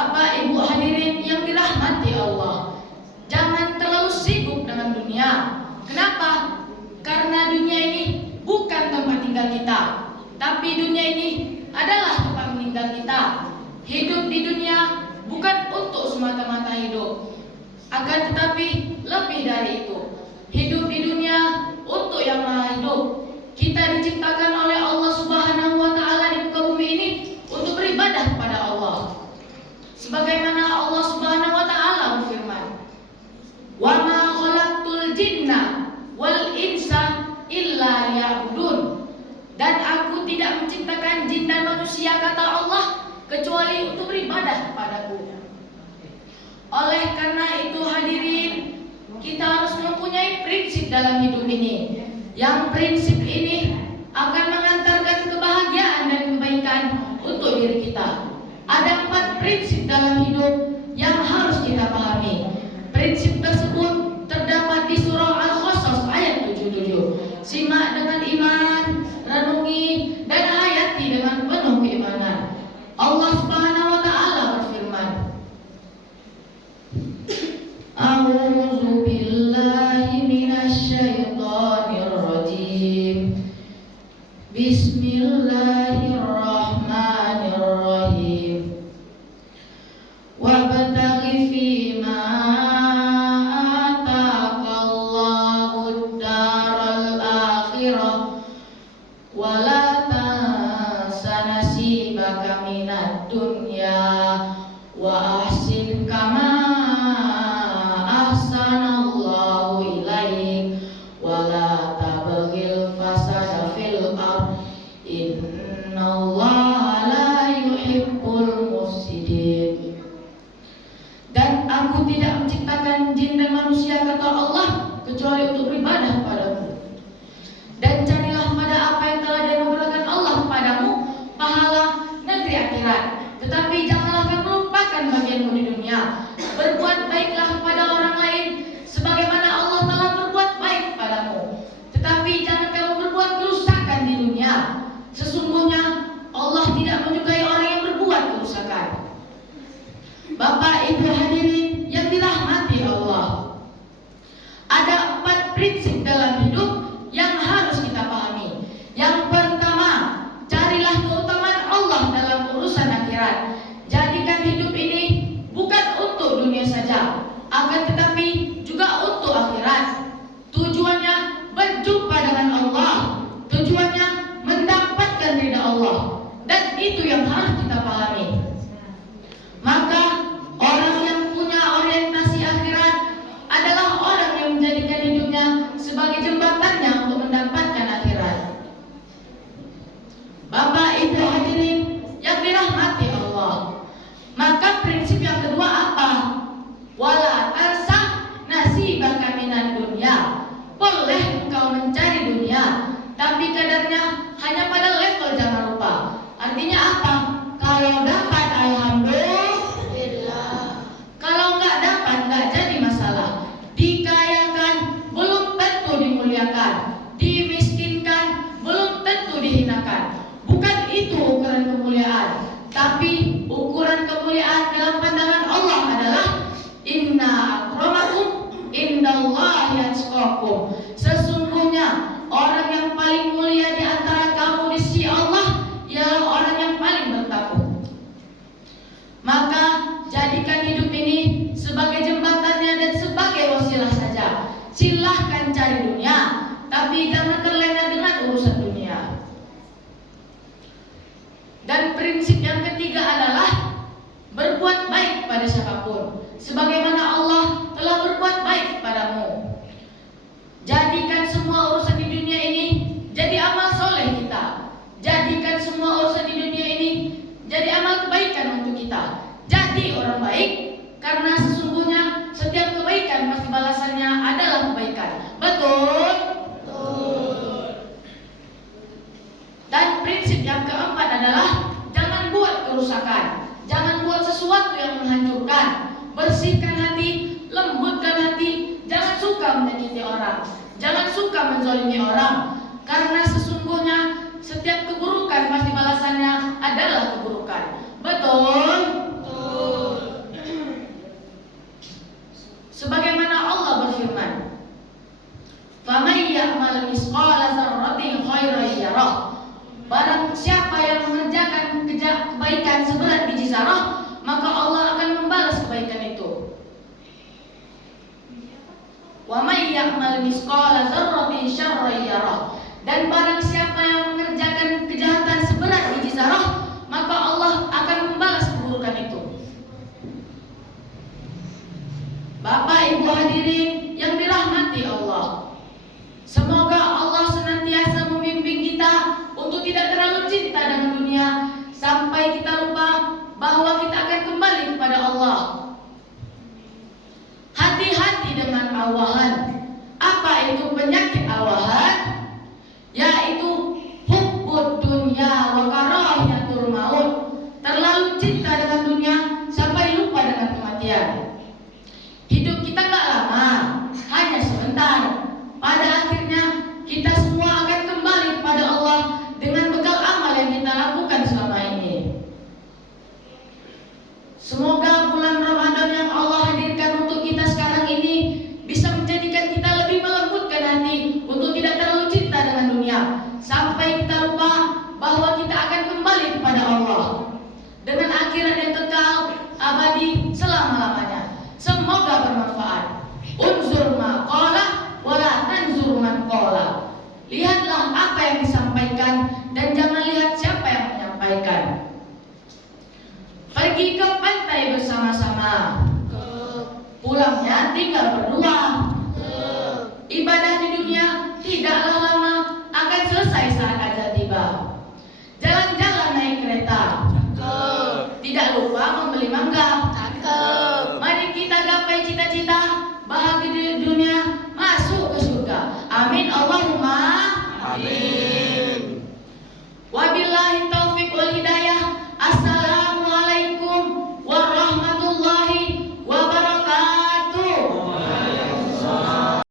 Bapak Ibu hadirin yang dirahmati Allah, jangan terlalu sibuk dengan dunia. Kenapa? Karena dunia ini bukan tempat tinggal kita, tapi dunia ini adalah tempat meninggal kita. Hidup di dunia bukan untuk semata-mata hidup, akan tetapi lebih dari itu. Hidup di dunia untuk yang maha hidup. Kita diciptakan oleh Allah Subhanahu wa Ta'ala di muka bumi ini untuk beribadah kepada Allah. Sebagaimana Allah Subhanahu wa Ta'ala berfirman, "Wa ma khalaqtul jinna wal insa illa liya'budun." Dan aku tidak menciptakan jin dan manusia, kata Allah, kecuali untuk beribadah kepadaku. Oleh karena itu hadirin, kita harus mempunyai prinsip dalam hidup ini. Yang prinsip ini akan mengantarkan kebahagiaan dan kebaikan untuk diri kita. Ada 4 prinsip dalam hidup yang harus kita pahami. Prinsip tersebut terdapat di surah Al-Qasas ayat 77. Simak dengan iman, renungi dan hayati dengan penuh keimanan. Allah Subhanahu wa Ta'ala berfirman, A'udzu billahi minasyaitonir rajim. Bismillahirrahmanirrahim. Wabtaghi fima ataqallahu ad-daral akhirah wa la tansa nasibaka minad dunya wa ahsin kama kecuali untuk beribadah kepadamu. Dan carilah pada apa yang telah dianugerahkan Allah kepadamu, pahala negeri akhirat. Tetapi janganlah kamu melupakan bagianmu di dunia. Berbuat baiklah kepada orang lain sebagaimana Allah telah berbuat baik kepadamu. Tetapi jangan kamu berbuat kerusakan di dunia. Sesungguhnya Allah tidak menyukai orang yang berbuat kerusakan. Bapak Ibu hadirin yang dirahmati Allah, ada 4 prinsip dalam hidup yang harus kita pahami. Yang pertama, carilah keutamaan Allah dalam urusan akhirat. Jadikan hidup ini bukan untuk dunia saja, akan tetapi juga untuk akhirat. Tujuannya berjumpa dengan Allah, tujuannya mendapatkan ridha Allah, dan itu yang harus kita pahami. Maka orang yang punya orientasi akhirat adalah orang yang menjadikan hidupnya sebagai jembatannya untuk mendapatkan akhirat. Bapak Ibu hadirin yang dirahmati Allah, maka prinsip yang kedua apa? Wala tansa nasibaka minad dunya. Boleh engkau mencari dunia, tapi kadarnya hanya pada level jangan lupa. Artinya apa? Kalau dapat alhamdulillah, kalau nggak dapat nggak jadi masalah. Dikayakan belum tentu dimuliakan, dimiskinkan belum tentu dihinakan. Bukan itu ukuran kemuliaan, tapi ukuran kemuliaan dalam pandangan Allah adalah inna akramakum indallahi atqakum. Sesungguhnya orang yang paling mulia di antara kamu di sisi Allah ialah orang yang paling bertakwa. Maka jadikan hidup ini sebagai jembatannya dan sebagai wasilah saja. Silahkan cari dunia, tapi jangan terlena dengan urusan dunia. Dan prinsip yang ketiga adalah berbuat baik pada siapapun, sebagaimana Allah telah berbuat baik padamu. Jadikan semua urusan di dunia ini jadi amal soleh kita. Jadikan semua urusan di dunia ini jadi amal kebaikan untuk kita. Jadi orang baik, karena sesungguhnya setiap kebaikan pasti balasannya adalah kebaikan. Betul? Betul. Dan prinsip yang keempat adalah jangan buat kerusakan. Jangan buat sesuatu yang menghancurkan. Bersihkan hati, lembutkan hati. Jangan suka menyakiti orang, jangan suka menzalimi orang. Karena sesungguhnya setiap keburukan pasti balasannya adalah keburukan. Betul? Betul. Barang siapa yang mengerjakan kebaikan seberat biji zarah, maka Allah akan membalas kebaikan itu. Wa may ya'mal misqala dzarratin syarran yarah. Dan barang siapa yang mengerjakan kejahatan seberat biji zarah, maka Allah akan membalas keburukan itu. Bapak Ibu hadirin yang dirahmati Allah, semoga Allah senantiasa membimbing kita untuk tidak terlalu cinta dengan dunia sampai kita lupa bahwa kita akan kembali kepada Allah. Hati-hati dengan awahan. Apa itu penyakit awahan? Yaitu hubbud dunya wa karahiyatul maut. Terlalu cinta dengan dunia sampai lupa dengan kematian. Hidup kita gak lama, hanya sebentar. Pada akhirnya kita semua akan kembali kepada Allah dengan bekal amal yang kita lakukan selama ini. Semoga bulan Ramadan yang Allah hadirkan untuk kita sekarang ini bisa menjadikan kita lebih melembutkan hati untuk tidak terlalu cinta dengan dunia sampai kita lupa bahwa kita akan kembali kepada Allah dengan akhirat yang kekal abadi selama-lamanya. Semoga bermanfaat. Unzur ma qala wala tanzur man qala. Lihatlah apa yang disampaikan dan jangan lihat siapa yang menyampaikan. Pergi ke pantai bersama-sama, pulangnya tinggal berdua. Ibadah di dunia tidaklah lama, akan selesai saat ajal tiba. Jalan-jalan naik kereta, tidak lupa membeli mangga. Mari kita gapai cita-cita bahagia di dunia, masuk ke surga. Amin Allahumma amin. Wabillahi